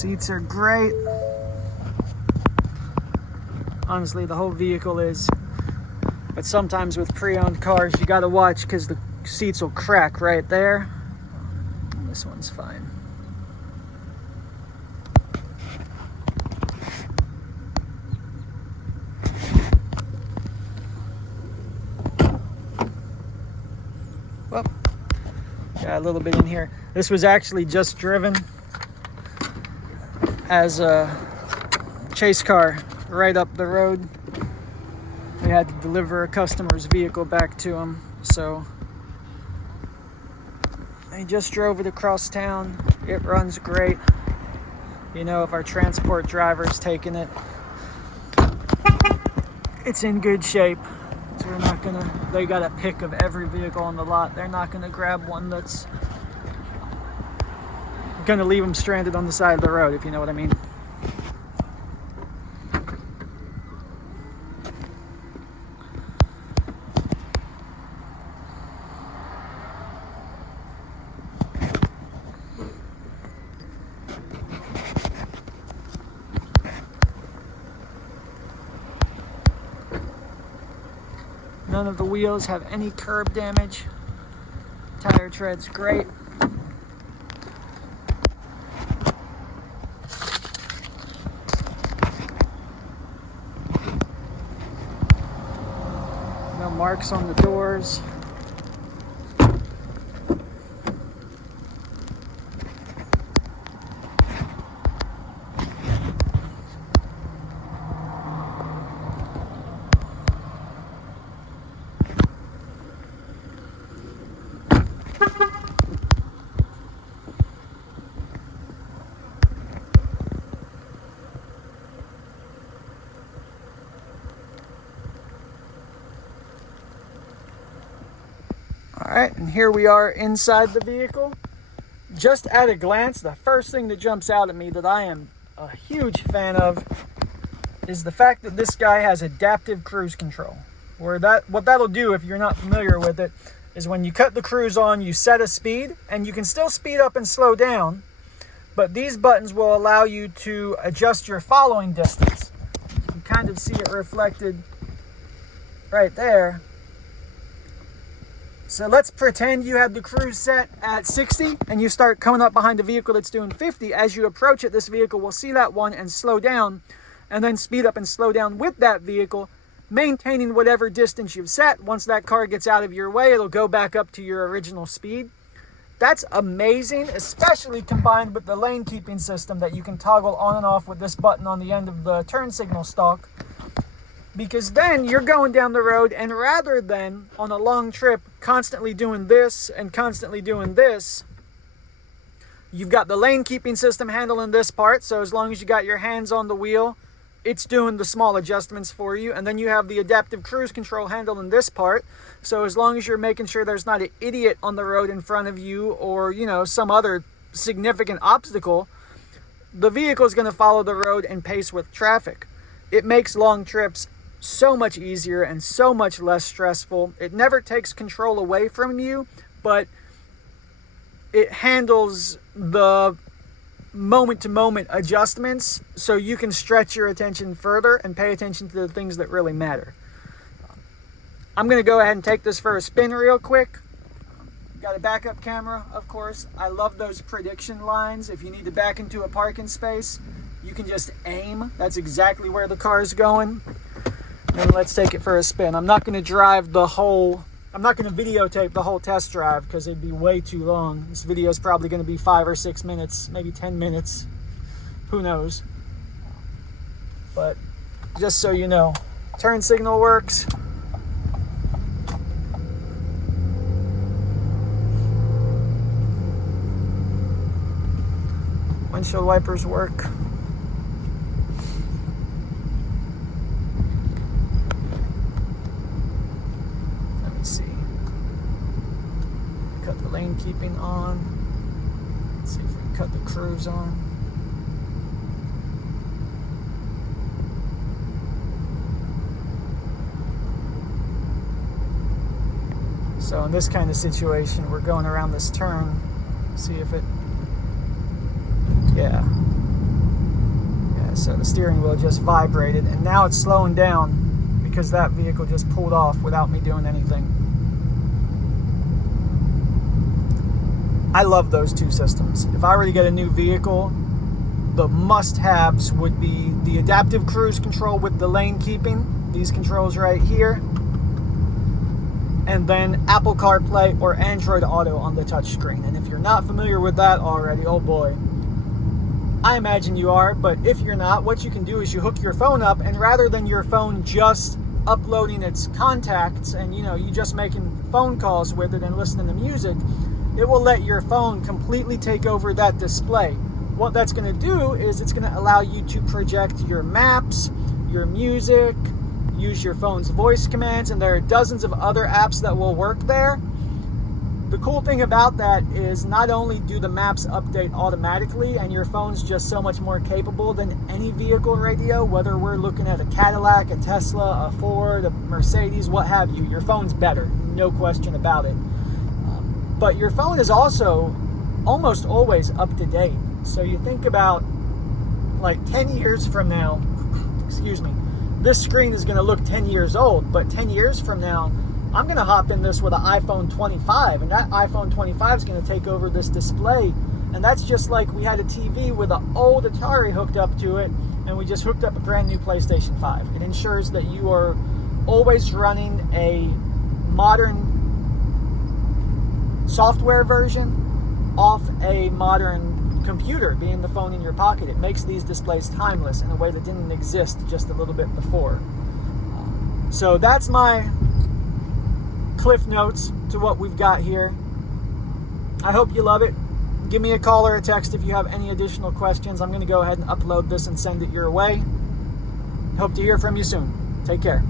Seats are great. Honestly, the whole vehicle is. But sometimes with pre-owned cars, you gotta watch because the seats will crack right there. This one's fine. Well, got a little bit in here. This was actually just driven as a chase car right up the road. We had to deliver a customer's vehicle back to him, so I just drove it across town. It runs great. You know, if our transport driver's taking it, it's in good shape. So we're not gonna, they got a pick of every vehicle on the lot. They're not gonna grab one that's gonna leave them stranded on the side of the road, if you know what I mean. None of the wheels have any curb damage. Tire tread's great. No marks on the doors. Alright, and here we are inside the vehicle. Just at a glance, the first thing that jumps out at me that I am a huge fan of is the fact that this guy has adaptive cruise control. What that'll do, if you're not familiar with it, is when you cut the cruise on, you set a speed, and you can still speed up and slow down, but these buttons will allow you to adjust your following distance. You can kind of see it reflected right there. So let's pretend you have the cruise set at 60 and you start coming up behind a vehicle that's doing 50. As you approach it, this vehicle will see that one and slow down, and then speed up and slow down with that vehicle, maintaining whatever distance you've set. Once that car gets out of your way, it'll go back up to your original speed. That's amazing, especially combined with the lane keeping system that you can toggle on and off with this button on the end of the turn signal stalk. Because then you're going down the road, and rather than on a long trip constantly doing this and constantly doing this, you've got the lane keeping system handling this part. So as long as you got your hands on the wheel, it's doing the small adjustments for you. And then you have the adaptive cruise control handling this part. So as long as you're making sure there's not an idiot on the road in front of you, or, you know, some other significant obstacle, the vehicle is going to follow the road and pace with traffic. It makes long trips so much easier and so much less stressful. It never takes control away from you, but it handles the moment-to-moment adjustments so you can stretch your attention further and pay attention to the things that really matter. I'm going to go ahead and take this for a spin real quick. Got a backup camera, of course. I love those prediction lines. If you need to back into a parking space, you can just aim. That's exactly where the car is going. And let's take it for a spin. I'm not going to videotape the whole test drive because it'd be way too long. This video is probably going to be 5 or 6 minutes, maybe 10 minutes. Who knows? But just so you know, turn signal works. Windshield wipers work. Cut the lane keeping on. Let's see if we can cut the cruise on. So in this kind of situation, we're going around this turn. See if it, yeah. So the steering wheel just vibrated, and now it's slowing down because that vehicle just pulled off without me doing anything. I love those two systems. If I were to get a new vehicle, the must-haves would be the adaptive cruise control with the lane keeping, these controls right here, and then Apple CarPlay or Android Auto on the touchscreen. And if you're not familiar with that already, oh boy, I imagine you are, but if you're not, what you can do is you hook your phone up, and rather than your phone just uploading its contacts and you just making phone calls with it and listening to music, it will let your phone completely take over that display. What that's going to do is it's going to allow you to project your maps, your music, use your phone's voice commands, and there are dozens of other apps that will work there. The cool thing about that is not only do the maps update automatically, and your phone's just so much more capable than any vehicle radio, whether we're looking at a Cadillac, a Tesla, a Ford, a Mercedes, what have you, your phone's better, no question about it. But your phone is also almost always up to date. So you think about like 10 years from now, excuse me, this screen is going to look 10 years old, but 10 years from now, I'm going to hop in this with an iPhone 25, and that iPhone 25 is going to take over this display. And that's just like we had a TV with an old Atari hooked up to it, and we just hooked up a brand new PlayStation 5. It ensures that you are always running a modern software version off a modern computer, being the phone in your pocket. It makes these displays timeless in a way that didn't exist just a little bit before. So that's my cliff notes to what we've got here. I hope you love it. Give me a call or a text if you have any additional questions. I'm going to go ahead and upload this and send it your way. Hope to hear from you soon. Take care.